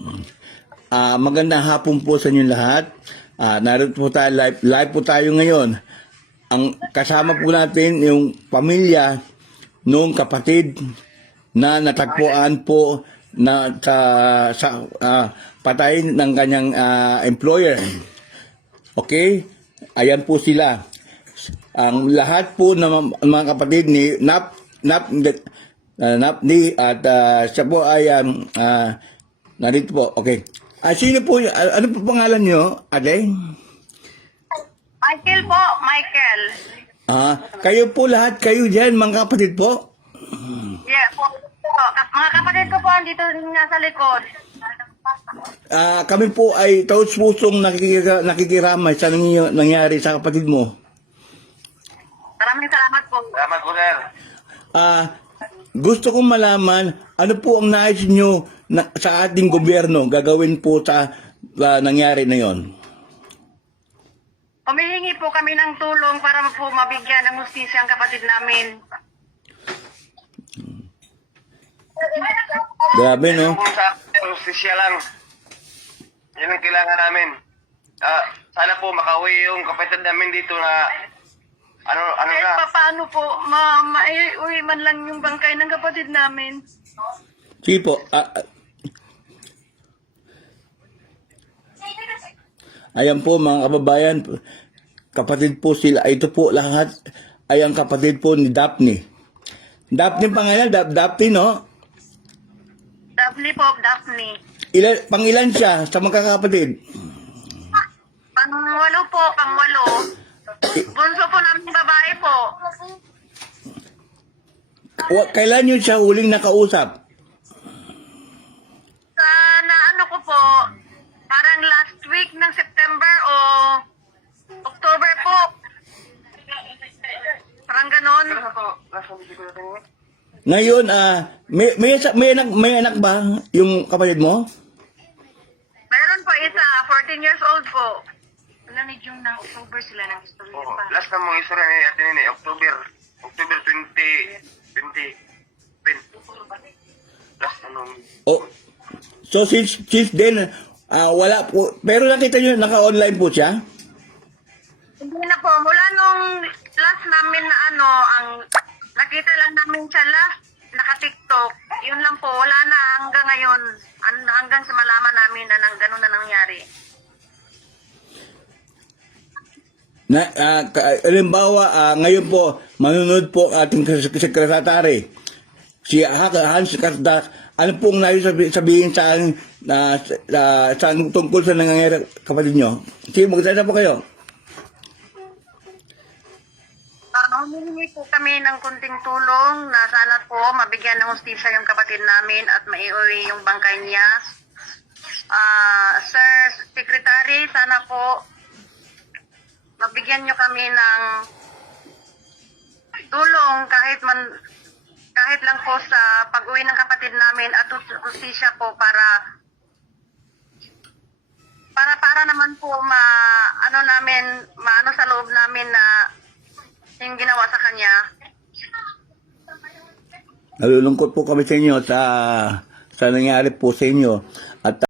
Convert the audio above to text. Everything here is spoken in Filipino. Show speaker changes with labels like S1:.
S1: Magandang hapon po sa inyo lahat. Narito po tayo, live po tayo ngayon. Ang kasama po natin yung pamilya nung kapatid na natagpuan po na patay ng kanyang employer. Okay? Ayan po sila. Ang lahat po ng mga kapatid ni Napni at siya po ay narito po. Okay. Sino po, ano po pangalan nyo, Ate?
S2: Michael po, Michael.
S1: Kayo po lahat, kayo dyan, mga kapatid po?
S2: Yeah po. Mga kapatid ko po, andito rin nasa likod.
S1: Kami po ay taos-pusong nakikiramay sa nangyari sa kapatid mo.
S2: Maraming salamat po.
S3: Salamat po, sir.
S1: Gusto kong malaman, ano po ang nais nyo sa ating gobyerno gagawin po sa nangyari na yon?
S2: Humihingi po kami ng tulong para po mabigyan ng hustisya ang kapatid namin.
S1: Grabe, no?
S3: Kung sa justisya lang, yan ang kailangan namin. Sana po makauwi yung kapatid namin dito na ano
S2: Kahit
S3: na.
S2: paano po, maiuwi man lang yung bangkay ng kapatid namin.
S1: Sige po. Ayan po mga kababayan, kapatid po sila. Ito po lahat ay ang kapatid po ni Daphne. Daphne pangalan, Daphne, no?
S2: Daphne po, Daphne.
S1: Pangilan siya sa magkakapatid?
S2: Pang-walo po, pang-walo. Bunso po namin babae po.
S1: Kailan yun siya huling nakausap?
S2: Na ano ko po, parang last week ng September o October po. Parang ganon.
S1: Ngayon, may anak ba yung kapatid mo?
S2: Meron po isa, 14 years old po. Wala ni June ng October sila ng istorya
S3: Oh,
S2: pa.
S3: last na mong istorya ni Ate Nini, October 2020. Last na nung...
S1: Oh. So since then, wala po. Pero nakita nyo, naka-online po siya?
S2: Hindi na po, mula nung last namin na ang nakita lang namin siya last, naka-TikTok. Yun lang po, wala na hanggang ngayon. Hanggang sa malaman namin na ganun na nangyari.
S1: Halimbawa, ngayon po, manunod po ating sekretary. Si Hans Kasdak, ano pong nais sabihin sa tungkol sa nangyayari kapatid nyo? Sige, magsalita po kayo.
S2: Humingi po kami ng kunting tulong na sana po mabigyan ng hustisya yung kapatid namin at maiuwi yung bangkay niya. Sir Secretary, sana po mabigyan nyo kami ng tulong kahit lang po sa pag-uwi ng kapatid namin at hustisya po para naman po maano sa loob namin na yung ginawa sa kanya.
S1: Nalulungkot po kami sa inyo sa nangyari po sa inyo. At